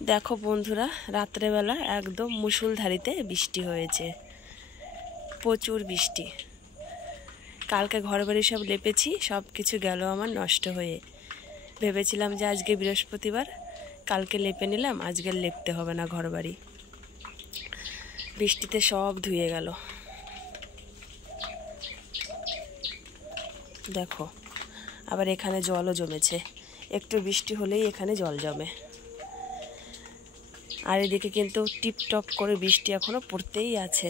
দেখো বন্ধুরা, রাত্রেবেলা একদম মুষলধারিতে বৃষ্টি হয়েছে, প্রচুর বৃষ্টি। কালকে ঘরবাড়ি সব লেপেছি, সব কিছু গেল আমার নষ্ট হয়ে। ভেবেছিলাম যে আজকে বৃহস্পতিবার, কালকে লেপে নিলাম, আজকে লেপতে হবে না ঘরবাড়ি। বৃষ্টিতে সব ধুয়ে গেল। দেখো, আবার এখানে জলও জমেছে, একটু বৃষ্টি হলেই এখানে জল জমে। আর এদিকে কিন্তু টিপটপ করে বৃষ্টি এখনো পড়তেই আছে।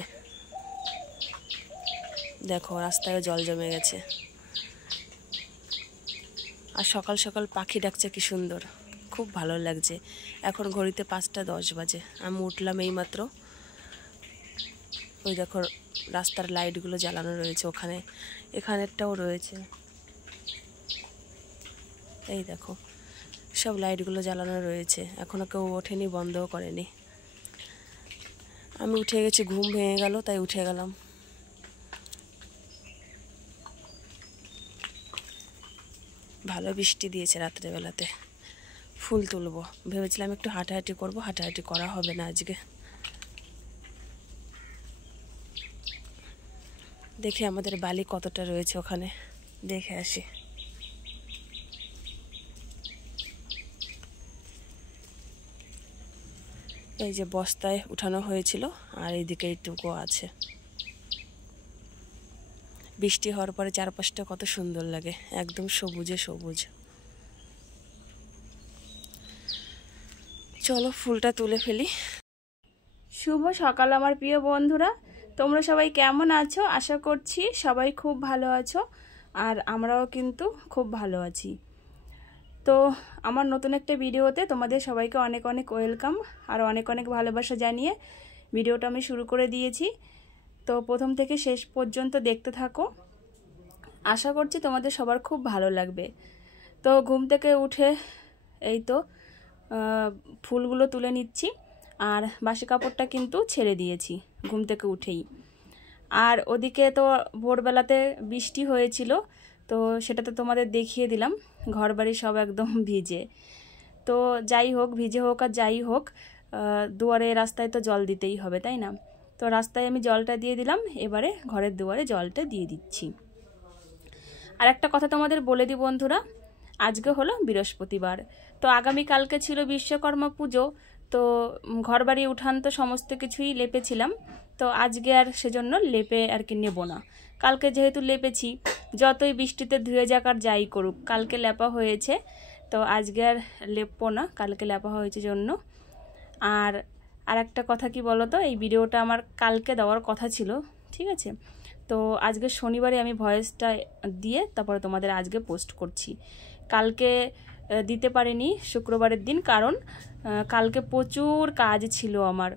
দেখো, রাস্তায় জল জমে গেছে। আর সকাল সকাল পাখি ডাকছে, কি সুন্দর, খুব ভালো লাগছে। এখন ঘড়িতে 5টা 10 বাজে, আমি উঠলাম এইমাত্র। ওই দেখো, রাস্তার লাইটগুলো জ্বালানো রয়েছে, ওখানে এখানেরটাও রয়েছে। এই দেখো, সব লাইটগুলো জ্বালানো রয়েছে, এখনও কেউ ওঠেনি, বন্ধও করেনি। আমি উঠে গেছি, ঘুম ভেঙে গেল, তাই উঠে গেলাম। ভালো বৃষ্টি দিয়েছে রাত্রেবেলাতে। ফুল তুলবো ভেবেছিলাম, একটু হাঁটাহাঁটি করবো, হাঁটাহাঁটি করা হবে না আজকে। দেখি আমাদের বালি কতটা রয়েছে ওখানে, দেখে আসি। এই যে বস্তায় উঠানো হয়েছিল, আর এইদিকে এইটুকু আছে। বৃষ্টি হওয়ার পরে চারপাশটা কত সুন্দর লাগে, একদম সবুজে সবুজ। চলো ফুলটা তুলে ফেলি। শুভ সকাল আমার প্রিয় বন্ধুরা, তোমরা সবাই কেমন আছো? আশা করছি সবাই খুব ভালো আছো, আর আমরাও কিন্তু খুব ভালো আছি। তো আমার নতুন একটা ভিডিওতে তোমাদের সবাইকে অনেক অনেক ওয়েলকাম আর অনেক অনেক ভালোবাসা জানিয়ে ভিডিওটা আমি শুরু করে দিয়েছি। তো প্রথম থেকে শেষ পর্যন্ত দেখতে থাকো, আশা করছি তোমাদের সবার খুব ভালো লাগবে। তো ঘুম থেকে উঠে এই তো ফুলগুলো তুলে নিচ্ছি, আর বাসি কাপড়টা কিন্তু ছেড়ে দিয়েছি ঘুম থেকে উঠেই। আর ওদিকে তো ভোরবেলাতে বৃষ্টি হয়েছিল, তো সেটা তো তোমাদের দেখিয়ে দিলাম, ঘরবাড়ি সব একদম ভিজে। তো যাই হোক, ভিজে হোক আর যাই হোক, দুয়ারে রাস্তায় তো জল দিতেই হবে, তাই না? তো রাস্তায় আমি জলটা দিয়ে দিলাম, এবারে ঘরের দুয়ারে জলটা দিয়ে দিচ্ছি। আর একটা কথা তোমাদের বলে দিই বন্ধুরা, আজকে হলো বৃহস্পতিবার, তো আগামীকালকে ছিল বিশ্বকর্মা পুজো। তো ঘরবাড়ি উঠান তো সমস্ত কিছুই লেপেছিলাম, তো আজকে আর সেজন্য লেপে আর কি নেব না। কালকে যেহেতু লেপেছি, যতই বৃষ্টিতে ধুয়ে যাক আর যাই করুক, কালকে লেপা হয়েছে, তো আজকে আর লেপবো না, কালকে লেপা হয়েছে জন্য। আর একটা কথা কি বলো তো, এই ভিডিওটা আমার কালকে দেওয়ার কথা ছিল, ঠিক আছে? তো আজকে শনিবারে আমি ভয়েসটা দিয়ে তারপরে তোমাদের আজকে পোস্ট করছি। কালকে দিতে পারিনি শুক্রবারের দিন, কারণ কালকে প্রচুর কাজ ছিল আমার।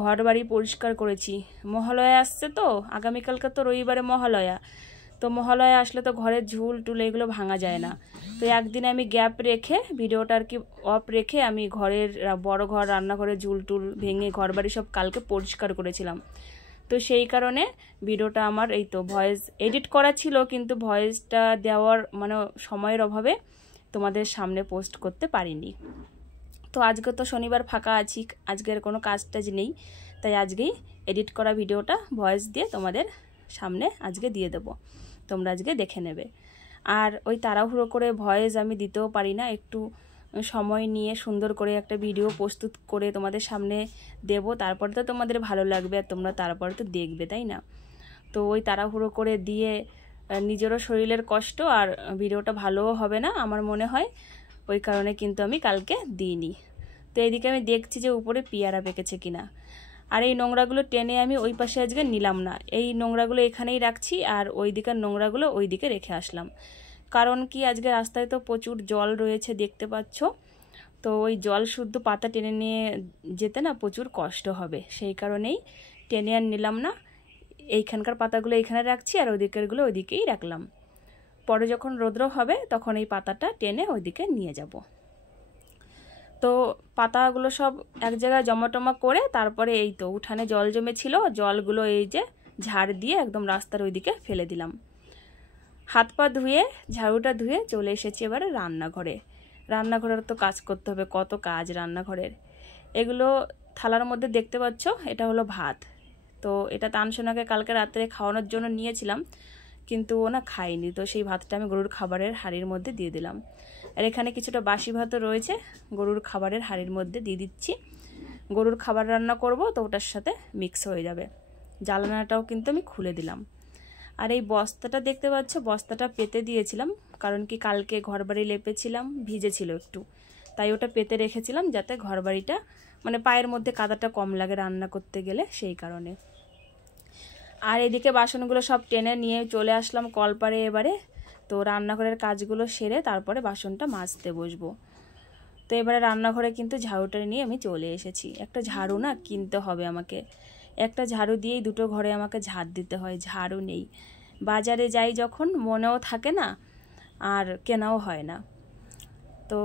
ঘর বাড়ি পরিষ্কার করেছি, মহালয়া আসছে তো, আগামীকালকে তো রবিবারে মহালয়া। তো মহালয়া আসলে তো ঘরের ঝুল টুল এগুলো ভাঙা যায় না। তো একদিন আমি গ্যাপ রেখে, ভিডিওটা আর কি অফ রেখে, আমি ঘরের বড় ঘর রান্নাঘরের ঝুল টুল ভেঙে ঘর বাড়ি সব কালকে পরিষ্কার করেছিলাম। তো সেই কারণে ভিডিওটা আমার এই তো ভয়েস এডিট করা ছিল, কিন্তু ভয়েসটা দেওয়ার মানে সময়ের অভাবে তোমাদের সামনে পোস্ট করতে পারিনি। তো আজকে তো শনিবার ফাঁকা আছি, আজকের কোনো কাজ টাজ নেই, তাই আজকেই এডিট করা ভিডিওটা ভয়েস দিয়ে তোমাদের সামনে আজকে দিয়ে দেব, তোমরা আজকে দেখে নেবে। আর ওই তাড়াহুড়ো করে ভয়েস আমি দিতেও পারি না, একটু সময় নিয়ে সুন্দর করে একটা ভিডিও প্রস্তুত করে তোমাদের সামনে দেব, তারপরে তো তোমাদের ভালো লাগবে আর তোমরা তারপরে তো দেখবে, তাই না? তো ওই তাড়াহুড়ো করে দিয়ে নিজেরও শরীরের কষ্ট, আর ভিডিওটা ভালোও হবে না আমার মনে হয়, ওই কারণে কিন্তু আমি কালকে দিইনি। তো এইদিকে আমি দেখছি যে উপরে পেয়ারা পেকেছে কিনা। আর এই নোংরাগুলো টেনে আমি ওই পাশে আজকে নিলাম না, এই নোংরাগুলো এখানেই রাখছি, আর ওই দিকের নোংরাগুলো ওই দিকে রেখে আসলাম। কারণ কি, আজকে রাস্তায় তো প্রচুর জল রয়েছে দেখতে পাচ্ছ, তো ওই জল শুদ্ধ পাতা টেনে নিয়ে যেতে না প্রচুর কষ্ট হবে, সেই কারণেই টেনে আর নিলাম না। এইখানকার পাতাগুলো এইখানে রাখছি, আর ওইদিকেরগুলো ওইদিকেই রাখলাম। পরে যখন রৌদ্র হবে তখন এই পাতাটা টেনে ওইদিকে নিয়ে যাব। তো পাতাগুলো সব এক জায়গায় জমাটমা করে তারপরে এই তো উঠানে জল জমেছিল, জলগুলো এই যে ঝাড় দিয়ে একদম রাস্তার ওইদিকে ফেলে দিলাম। হাত পা ধুয়ে ঝাড়ুটা ধুয়ে চলে এসেছি এবারে রান্নাঘরে। রান্নাঘরের তো কাজ করতে হবে, কত কাজ রান্নাঘরের। এগুলো থালার মধ্যে দেখতে পাচ্ছ, এটা হলো ভাত। তো এটা তানসোনাকে কালকে রাত্রে খাওয়ানোর জন্য নিয়েছিলাম, কিন্তু ও না খায়নি। তো সেই ভাতটা আমি গরুর খাবারের হাঁড়ির মধ্যে দিয়ে দিলাম। আর এখানে কিছুটা বাসি ভাতও রয়েছে, গরুর খাবারের হাঁড়ির মধ্যে দিয়ে দিচ্ছি। গরুর খাবার রান্না করব, তো ওটার সাথে মিক্স হয়ে যাবে। জ্বালানাটাও কিন্তু আমি খুলে দিলাম। আর এই বস্তাটা দেখতে পাচ্ছ, বস্তাটা পেতে দিয়েছিলাম, কারণ কি কালকে ঘরবাড়ি লেপেছিলাম, ভিজেছিল একটু, তাই ওটা পেতে রেখেছিলাম যাতে ঘরবাড়িটা মানে পায়ের মধ্যে কাদাটা কম লাগে রান্না করতে গেলে, সেই কারণে। আর এদিকে বাসনগুলো সব টেনে নিয়ে চলে আসলাম কলপারে এবারে। তো রান্নাঘরের কাজগুলো সেরে তারপরে বাসনটা মাজতে বসবো। তো এবারে রান্নাঘরে কিন্তু ঝাড়ুটা নিয়ে আমি চলে এসেছি। একটা ঝাড়ু না কিনতে হবে আমাকে, একটা ঝাড়ু দিয়েই দুটো ঘরে আমাকে ঝাড় দিতে হয়, ঝাড়ু নেই। বাজারে যাই যখন মনেও থাকে না আর কেনাও হয় না। তো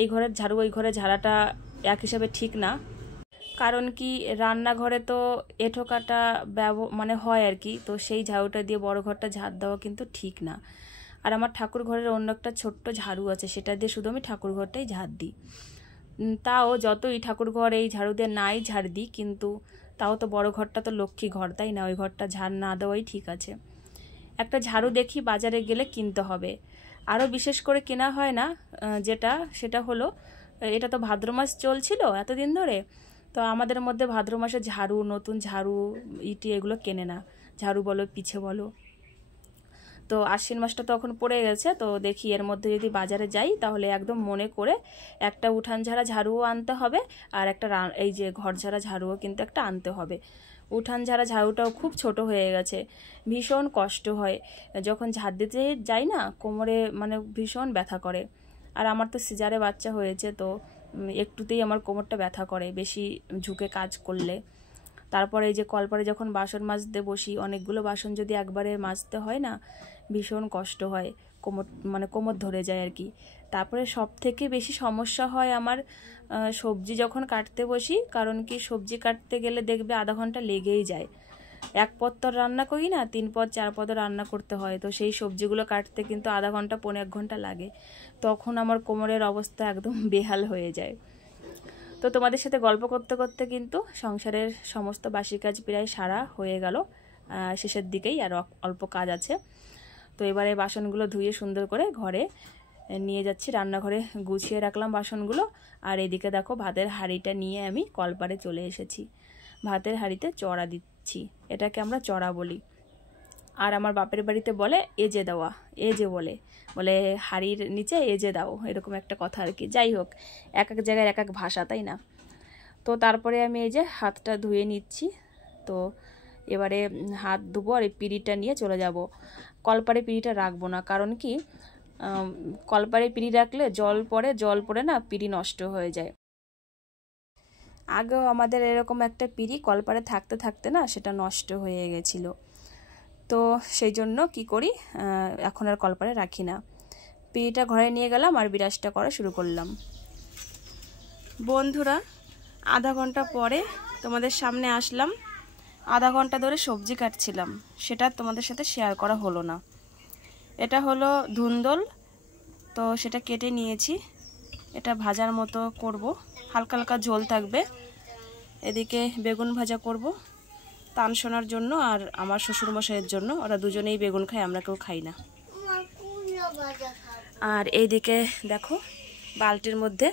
এই ঘরের ঝাড়ু ওই ঘরে ঝাড়াটা এক হিসাবে ঠিক না, কারণ কি রান্নাঘরে তো এঁঠো কাটা মানে হয় আর কি। তো সেই ঝাড়ুটা দিয়ে বড় ঘরটা ঝাড় দেওয়া কিন্তু ঠিক না। আর আমার ঠাকুর ঘরের অন্য একটা ছোট্ট ঝাড়ু আছে, সেটা দিয়ে শুধু আমি ঠাকুর ঘরটাই ঝাড় দিই। তাও যতই ঠাকুর ঘর এই ঝাড়ু দিয়ে নাই ঝাড় দিই, কিন্তু তাও তো বড় ঘরটা তো লক্ষ্মী ঘর, তাই না? ওই ঘরটা ঝাড় না দেওয়াই ঠিক আছে। একটা ঝাড়ু দেখি বাজারে গেলে কিনতে হবে। আরও বিশেষ করে কেনা হয় না সেটা হলো, এটা তো ভাদ্র মাস চলছিল এতদিন ধরে, তো আমাদের মধ্যে ভাদ্র মাসে ঝাড়ু, নতুন ঝাড়ু ইটি এগুলো কেনে না, ঝাড়ু বলো পিছে বলো। তো আশ্বিন মাসটা তখন পড়ে গেছে, তো দেখি এর মধ্যে যদি বাজারে যাই তাহলে একদম মনে করে একটা উঠান ঝাড়া ঝাড়ুও আনতে হবে, আর একটা এই যে ঘর ঝাড়া ঝাড়ুও কিন্তু একটা আনতে হবে। উঠান ঝাড়া ঝাড়ুটাও খুব ছোট হয়ে গেছে, ভীষণ কষ্ট হয় যখন ঝাড় দিতে যাই না, কোমরে মানে ভীষণ ব্যথা করে। আর আমার তো সিজারে বাচ্চা হয়েছে, তো একটুতেই আমার কোমরটা ব্যথা করে বেশি ঝুঁকে কাজ করলে। তারপরে এই যে কলপারে যখন বাসন মাজতে বসি, অনেকগুলো বাসন যদি একবারে মাজতে হয় না, ভীষণ কষ্ট হয়, কোমর ধরে যায় আর কি। তারপরে সব থেকে বেশি সমস্যা হয় আমার সবজি যখন কাটতে বসি, কারণ কি সবজি কাটতে গেলে দেখবে আধা ঘন্টা লেগেই যায়। এক পদ তো রান্না করি না, 3 পদ 4 পদও রান্না করতে হয়, তো সেই সবজিগুলো কাটতে কিন্তু আধা ঘন্টা 1.5 ঘন্টা লাগে। তখন আমার কোমরের অবস্থা একদম বেহাল হয়ে যায়। তো তোমাদের সাথে গল্প করতে করতে কিন্তু সংসারের সমস্ত বাসি কাজ প্রায় সারা হয়ে গেল, শেষের দিকেই আর অল্প কাজ আছে। তো এবারে বাসনগুলো ধুয়ে সুন্দর করে ঘরে নিয়ে যাচ্ছি, রান্নাঘরে গুছিয়ে রাখলাম বাসনগুলো। আর এদিকে দেখো ভাতের হাঁড়িটা নিয়ে আমি কলপারে চলে এসেছি। ভাতের হাঁড়িতে চড়া দিচ্ছি, এটাকে আমরা চড়া বলি। আর আমার বাপের বাড়িতে বলে এজে দেওয়া, এজে বলে হাঁড়ির নিচে এজে দাও, এরকম একটা কথা আর কি। যাই হোক, এক এক জায়গায় এক এক ভাষা, তাই না? তো তারপরে আমি এই যে হাতটা ধুয়ে নিচ্ছি। তো এবারে হাত ধুবো আর এই পিঁড়িটা নিয়ে চলে যাব। কলপারে পিঁড়িটা রাখবো না, কারণ কি কলপারে পিঁড়ি রাখলে জল পড়ে না, পিঁড়ি নষ্ট হয়ে যায়। আগেও আমাদের এরকম একটা পিঁড়ি কলপারে থাকতে থাকতে না সেটা নষ্ট হয়ে গেছিলো। তো সেই জন্য কি করি, এখন আর কলপারে রাখি না। পিঁড়িটা ঘরে নিয়ে গেলাম আর বিরাজটা করা শুরু করলাম। বন্ধুরা, আধা ঘন্টা পরে তোমাদের সামনে আসলাম। আধা ঘন্টা ধরে সবজি কাটছিলাম, সেটা তোমাদের সাথে শেয়ার করা হলো না। এটা হলো ধুন্দল, তো সেটা কেটে নিয়েছি, এটা ভাজার মতো করব, হালকা হালকা ঝোল থাকবে। এদিকে বেগুন ভাজা করব তানসোনার জন্য আর আমার শ্বশুরমশাইয়ের জন্য, ওরা দুজনেই বেগুন খায়, আমরা কেউ খাই না। আর এইদিকে দেখো বালতির মধ্যে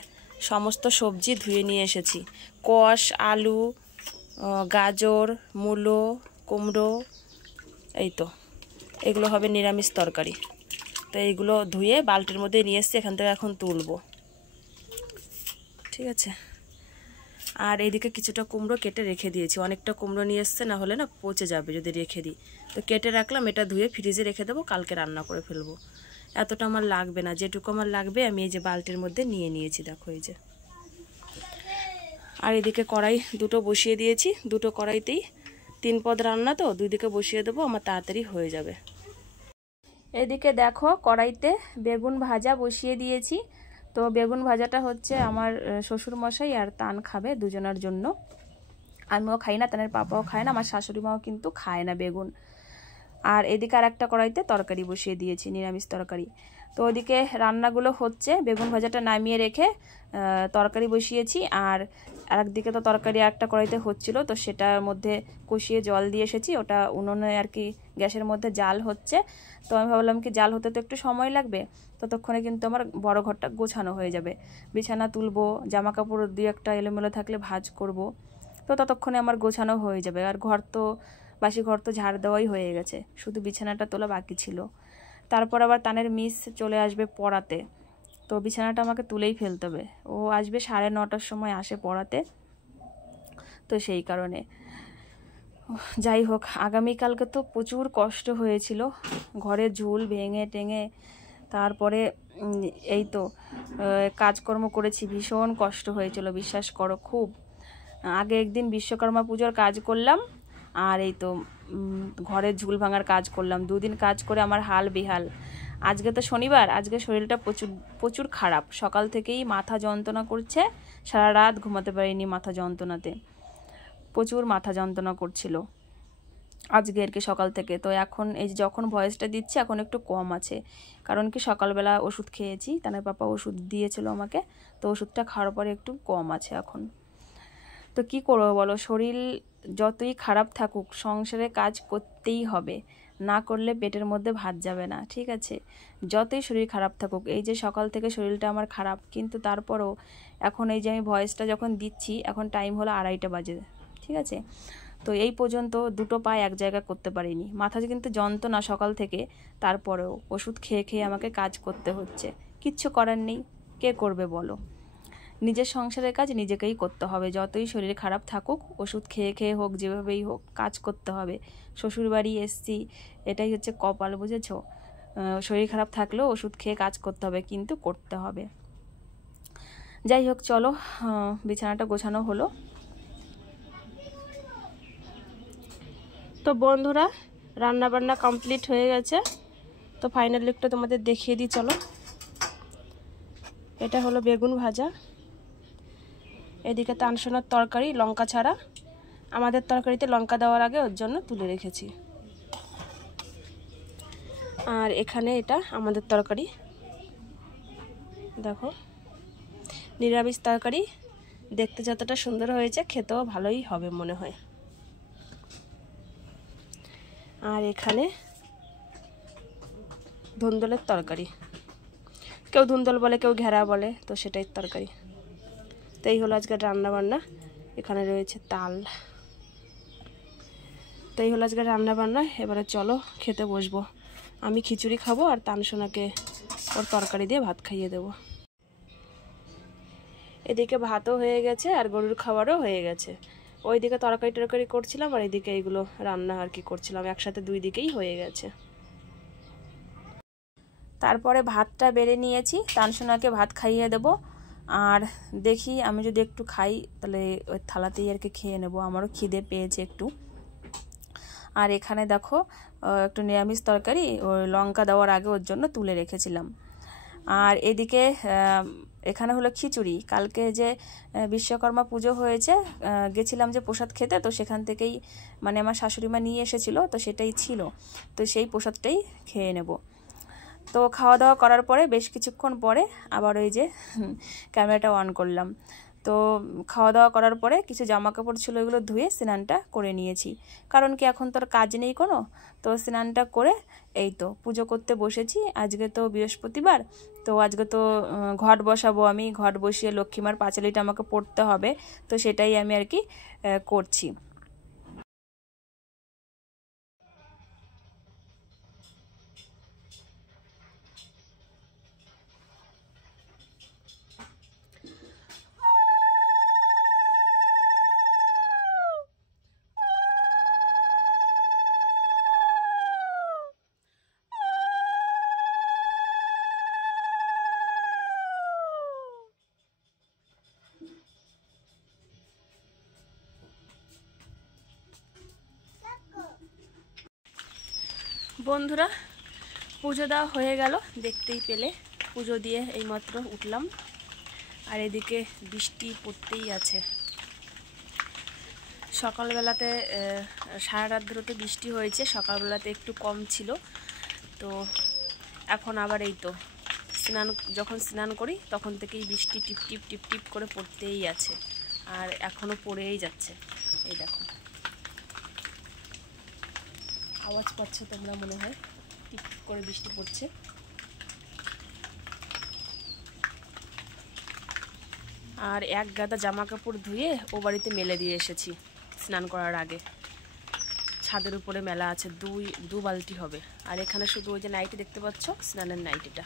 সমস্ত সবজি ধুয়ে নিয়ে এসেছি, কোষ, আলু, গাজর, মূলো, কুমড়ো, এই তো এগুলো হবে নিরামিষ তরকারি। তো এইগুলো ধুয়ে বালতির মধ্যে নিয়ে এসেছি, এখান থেকে এখন তুলবো, ঠিক আছে। আর এইদিকে কিছুটা কুমড়ো কেটে রেখে দিয়েছি, অনেকটা কুমড়ো নিয়ে এসছে, না হলে না পচে যাবে যদি রেখে দিই। তো কেটে রাখলাম, এটা ধুয়ে ফ্রিজে রেখে দেবো, কালকে রান্না করে ফেলবো। এতটা আমার লাগবে না, যেটুকু আমার লাগবে আমি এই যে বালতির মধ্যে নিয়ে নিয়েছি, দেখো এই যে। আর এদিকে কড়াই দুটো বসিয়ে দিয়েছি, দুটো কড়াইতেই 3 পদ রান্না, তো 2 দিকে বসিয়ে দেবো, আমার তাড়াতাড়ি হয়ে যাবে। এদিকে দেখো কড়াইতে বেগুন ভাজা বসিয়ে দিয়েছি। তো বেগুন ভাজাটা হচ্ছে আমার শ্বশুরমশাই আর তান খাবে, দুজনের জন্য। আমিও খাই না, তানের পাপাও খায় না, আমার শাশুড়ি মাও কিন্তু খায় না বেগুন। আর এদিকে আর একটা কড়াইতে তরকারি বসিয়ে দিয়েছি, নিরামিষ তরকারি। তো ওদিকে রান্নাগুলো হচ্ছে, বেগুন ভাজাটা নামিয়ে রেখে তরকারি বসিয়েছি। আর একদিকে তো তরকারি একটা কড়াইতে হচ্ছিল, তো সেটার মধ্যে কষিয়ে জল দিয়ে এসেছি, ওটা উনুনে আর কি গ্যাসের মধ্যে জাল হচ্ছে। তো আমি ভাবলাম কি জাল হতে তো একটু সময় লাগবে, ততক্ষণে কিন্তু আমার বড় ঘরটা গোছানো হয়ে যাবে, বিছানা তুলবো, জামা কাপড় দুই একটা এলোমেলো থাকলে ভাঁজ করব, তো ততক্ষণে আমার গোছানো হয়ে যাবে। আর বাসি ঘর তো ঝাড় দেওয়াই হয়ে গেছে, শুধু বিছানাটা তোলা বাকি ছিল। তারপর আবার তানের মিস চলে আসবে পড়াতে, তো বিছানাটা আমাকে তুলেই ফেলতে হবে। ও আসবে 9:30টার সময় আসে পড়াতে, তো সেই কারণে যাই হোক, আগামীকালকে তো প্রচুর কষ্ট হয়েছিল, ঘরের ঝুল ভেঙে টেঙে, তারপরে এই তো কাজকর্ম করেছি, ভীষণ কষ্ট হয়েছিল বিশ্বাস করো খুব। আগে একদিন বিশ্বকর্মা পুজোর কাজ করলাম, আর এই তো ঘরের ঝুল ভাঙার কাজ করলাম, 2 দিন কাজ করে আমার হাল বেহাল। আজকে তো শনিবার, আজকে শরীরটা প্রচুর প্রচুর খারাপ, সকাল থেকেই মাথা যন্ত্রণা করছে, সারা রাত ঘুমাতে পারিনি মাথা যন্ত্রণাতে, প্রচুর মাথা যন্ত্রণা করছিল আজকে আর কি সকাল থেকে। তো এখন এই যে যখন ভয়েসটা দিচ্ছি এখন একটু কম আছে, কারণ কি সকালবেলা ওষুধ খেয়েছি, তানের পাপা ওষুধ দিয়েছিল আমাকে, তো ওষুধটা খাওয়ার পরে একটু কম আছে এখন। তো কি করবো বলো, শরীর যতই খারাপ থাকুক সংসারে কাজ করতেই হবে, না করলে পেটের মধ্যে ভাত যাবে না, ঠিক আছে? যতই শরীর খারাপ থাকুক, এই যে সকাল থেকে শরীরটা আমার খারাপ, কিন্তু তারপরও এখন এই যে আমি ভয়েসটা যখন দিচ্ছি এখন টাইম হলো 2:30 বাজে, ঠিক আছে? তো এই পর্যন্ত 2টো পা এক জায়গায় করতে পারিনি, মাথা কিন্তু যন্ত্রণা সকাল থেকে, তারপরেও ওষুধ খেয়ে খেয়ে আমাকে কাজ করতে হচ্ছে, কিচ্ছু করার নেই, কে করবে বলো? নিজের সংসারের কাজ নিজেকেই করতে হবে, যতই শরীর খারাপ থাকুক, ওষুধ খেয়ে খেয়ে হোক, যেভাবেই হোক কাজ করতে হবে। শ্বশুরবাড়ি এসছি, এটাই হচ্ছে কপাল, বুঝেছো? শরীর খারাপ থাকলেও ওষুধ খেয়ে কাজ করতে হবে, কিন্তু করতে হবে। যাই হোক চলো, বিছানাটা গোছানো হলো। তো বন্ধুরা, রান্না বান্না কমপ্লিট হয়ে গেছে, তো ফাইনাল লুকটা তোমাদের দেখিয়ে দিই চলো। এটা হলো বেগুন ভাজা, এদিকে তানসোনার তরকারি লঙ্কা ছাড়া, আমাদের তরকারিতে লঙ্কা দেওয়ার আগে ওর জন্য তুলে রেখেছি। আর এখানে এটা আমাদের তরকারি, দেখো নিরামিষ তরকারি, দেখতে যতটা সুন্দর হয়েছে খেতেও ভালোই হবে মনে হয়। আর এখানে ধুন্দলের তরকারি, কেউ ধুন্দল বলে কেউ ঘেরা বলে, তো সেটাই তরকারি। তো এই হলো আজকের রান্না বান্না, এখানে রয়েছে তাল। তো এই হলো আজকের রান্না বান্না, এবারে চলো খেতে বসবো। আমি খিচুড়ি খাবো আর তানসোনাকে ওর তরকারি দিয়ে ভাত খাইয়ে দেবো। এদিকে ভাতও হয়ে গেছে আর গরুর খাবারও হয়ে গেছে, ওইদিকে তরকারি টরকারি করছিলাম আর এদিকে এইগুলো রান্না আর কি করছিলাম, একসাথে 2 দিকেই হয়ে গেছে। তারপরে ভাতটা বেড়ে নিয়েছি, তানসোনাকে ভাত খাইয়ে দেবো। আর দেখি আমি যদি একটু খাই তাহলে ওই থালাতেই আর কি খেয়ে নেবো, আমারও খিদে পেয়েছে একটু। আর এখানে দেখো একটু নিরামিষ তরকারি ওই লঙ্কা দেওয়ার আগে ওর জন্য তুলে রেখেছিলাম। আর এদিকে এখানে হলো খিচুড়ি, কালকে যে বিশ্বকর্মা পুজো হয়েছে, গেছিলাম যে প্রসাদ খেতে, তো সেখান থেকেই মানে আমার শাশুড়ি মা নিয়ে এসেছিলো, তো সেটাই ছিল, তো সেই প্রসাদটাই খেয়ে নেব। তো খাওয়া দাওয়া করার পরে বেশ কিছুক্ষণ পরে আবার ওই যে ক্যামেরাটা অন করলাম। তো খাওয়া দাওয়া করার পরে কিছু জামা কাপড় ছিল, এগুলো ধুয়ে স্নানটা করে নিয়েছি, কারণ কি এখন তো আর কাজ নেই কোনো। তো স্নানটা করে এই তো পুজো করতে বসেছি, আজকে তো বৃহস্পতিবার, তো আজকে তো ঘট বসাবো আমি, ঘট বসিয়ে লক্ষ্মীমার পাঁচালিটা আমাকে পড়তে হবে, তো সেটাই আমি আর কি করছি। বন্ধুরা, পুজো দেওয়া হয়ে গেল, দেখতেই পেলে পুজো দিয়ে এইমাত্র উঠলাম, আর এদিকে বৃষ্টি পড়তেই আছে। সকালবেলাতে সারা রাত ধরে তো বৃষ্টি হয়েছে, সকালবেলাতে একটু কম ছিল, তো এখন আবার এই তো যখন স্নান করি তখন থেকেই বৃষ্টি টিপ টিপ টিপ টিপ করে পড়তেই আছে, আর এখনও পড়েই যাচ্ছে। এই দেখো, আওয়াজ পাচ্ছ তোমরা মনে হয়, টিপ টিপ করে বৃষ্টি পড়ছে। আর এক গাদা জামা কাপড় ধুয়ে ও বাড়িতে মেলে দিয়ে এসেছি স্নান করার আগে। ছাদের উপরে মেলা আছে, দু বালতি হবে। আর এখানে শুধু ওই যে নাইটি দেখতে পাচ্ছ, স্নানের নাইটিটা।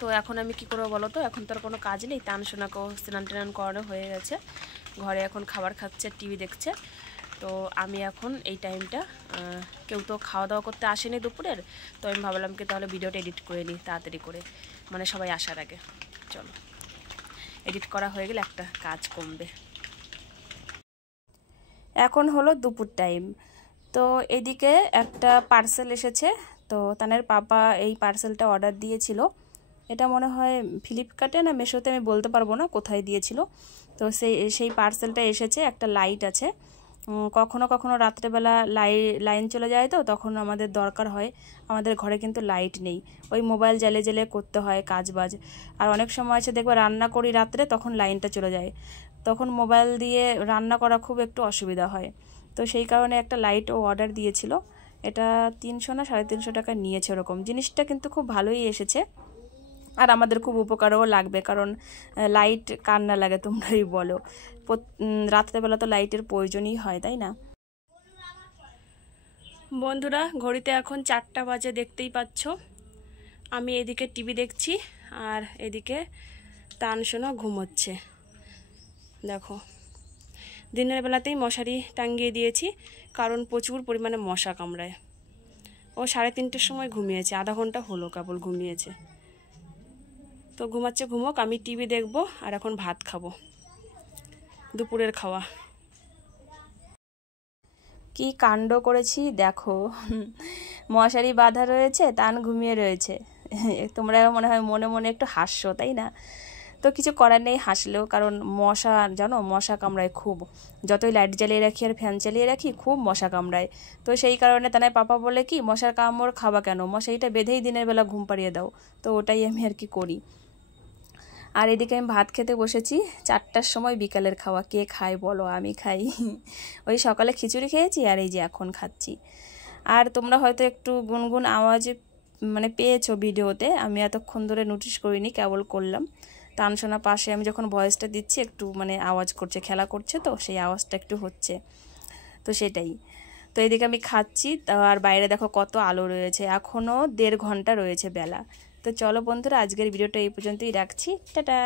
তো এখন আমি কি করবো বলো তো, এখন তো আর কোনো কাজ নেই। সোনাকেও স্নান টান করানো হয়ে গেছে, ঘরে এখন খাবার খাচ্ছে, টিভি দেখছে। তো আমি এখন এই টাইমটা, কেউ তো খাওয়া দাওয়া করতে আসেনি দুপুরের, তো আমি ভাবলাম কি তাহলে ভিডিওটা এডিট করে নিই তাড়াতাড়ি করে, মানে সবাই আসার আগে। চলো, এডিট করা হয়ে গেলে একটা কাজ কমবে। এখন হলো দুপুর টাইম। তো এদিকে একটা পার্সেল এসেছে। তো তানের পাপা এই পার্সেলটা অর্ডার দিয়েছিল। এটা মনে হয় ফ্লিপকার্টে না মিশোতে, আমি বলতে পারবো না কোথায় দিয়েছিল। তো সেই পার্সেলটা এসেছে। একটা লাইট আছে। কখনো কখনো রাত্রেবেলা লাইন চলে যায়, তো তখন আমাদের দরকার হয়। আমাদের ঘরে কিন্তু লাইট নেই, ওই মোবাইল জ্বালে জ্বালে করতে হয় কাজবাজ। আর অনেক সময় আছে দেখবে রান্না করি রাত্রে, তখন লাইনটা চলে যায়, তখন মোবাইল দিয়ে রান্না করা খুব একটু অসুবিধা হয়। তো সেই কারণে একটা লাইট ও অর্ডার দিয়েছিল। এটা 300 না 350 টাকা নিয়েছে ওরকম। জিনিসটা কিন্তু খুব ভালোই এসেছে, আর আমাদের খুব উপকারও লাগবে, কারণ লাইট কার না লাগে তোমরাই বলো। রাত্রেবেলা তো লাইটের প্রয়োজনই হয়, তাই না? বন্ধুরা, ঘড়িতে এখন 4টা বাজে, দেখতেই পাচ্ছ। আমি এদিকে টিভি দেখছি, আর এদিকে সোনা ঘুমোচ্ছে। দেখো, দিনের বেলাতেই মশারি টাঙিয়ে দিয়েছি, কারণ প্রচুর পরিমাণে মশা কামড়ায়। ও 3:30টার সময় ঘুমিয়েছে, আধা ঘন্টা হলো কেবল ঘুমিয়েছে। তো ঘুমাচ্ছে, ঘুমোক, আমি টিভি দেখবো, আর এখন ভাত খাবো, দুপুরের খাওয়া। কি কাণ্ড করেছি দেখো, মশারি বাঁধা রয়েছে, ঘুমিয়ে রয়েছে। তোমরা মনে হয় মনে মনে একটু হাসছো, তাই না? তো কিছু করার নেই হাসলেও, কারণ মশা, জানো, মশা কামড়ায় খুব। যতই লাইট জ্বালিয়ে রাখি আর ফ্যান চালিয়ে রাখি, খুব মশা কামড়ায়। তো সেই কারণে তানায় পাপা বলে কি, মশার কামড় খাওয়া কেন, মশারিটা বেঁধেই দিনের বেলা ঘুম পাড়িয়ে দাও। তো ওটাই আমি আর কি করি। আর এদিকে আমি ভাত খেতে বসেছি, 4টার সময়, বিকালের খাওয়া। কে খায় বলো? আমি খাই। ওই সকালে খিচুড়ি খেয়েছি, আর এই যে এখন খাচ্ছি। আর তোমরা হয়তো একটু গুনগুন আওয়াজ মানে পেয়েছো ভিডিওতে, আমি এতক্ষণ ধরে নোটিস করিনি, কেবল করলাম। সোনা পাশে আমি যখন ভয়েসটা দিচ্ছি একটু মানে আওয়াজ করছে, খেলা করছে, তো সেই আওয়াজটা একটু হচ্ছে। তো সেটাই। তো এদিকে আমি খাচ্ছি, আর বাইরে দেখো কত আলো রয়েছে, এখনও 1.5 ঘন্টা রয়েছে বেলা। তো চলো বন্ধুরা, আজকের ভিডিওটা এই পর্যন্তই রাখছি। টাটা।